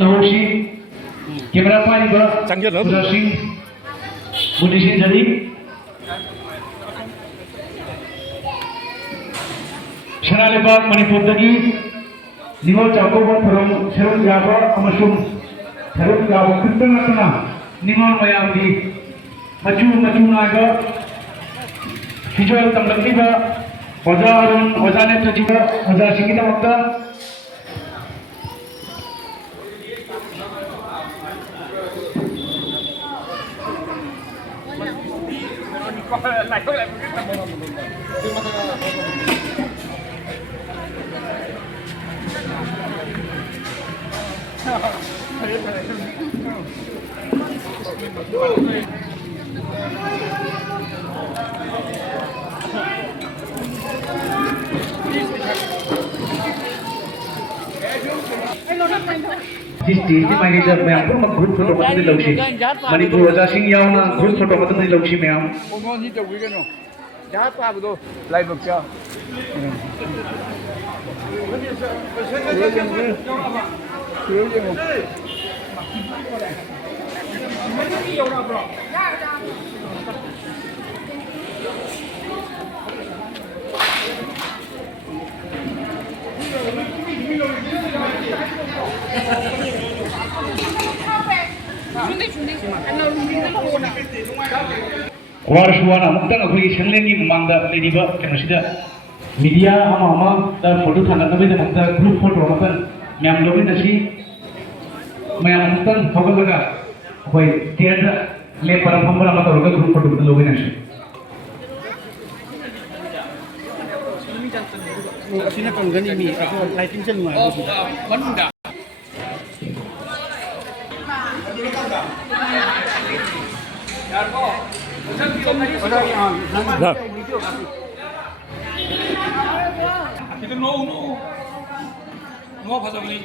लहोशी camera पाइबा सुरसिंह बुद्धिसिंह जरी सनालेबाग मणिपुरदगी निगोल चाकोबा थरम सेरुन याबा अमसुम थरुन याबा कितना निगोल मयामगी मचू नागा फिजोल तमलकीबा ओजा अरुण ओजा नेत्रजीबा ओजा सिंगिदमक्ता जिस स्टेज की मायने जब मैं आपको मत ग्रुप फोटो मत लौशी मणिपुर वजह सिंह यावना ग्रुप फोटो मत लौशी मैं हम ओनोनी तो वीगनो जहां पाबदो लाइव क्या वारसुवाना मुक्तन अखोई संलेंगी मांगदा लेनिबा केनोसिदा मीडिया हमा दा फोटो थांगनबे दमक्ता ग्रुप फोटो मतन म्याम लोबिनसी म्याम मुक्तन थोगलगा अखोई स्टेज ले परफॉर्मर अमा तोरगा ग्रुप फोटो बदन लोबिनसी असिना कंगनी मी लाइटिंग से नुआ मनमुंदा Kita no pasal ni.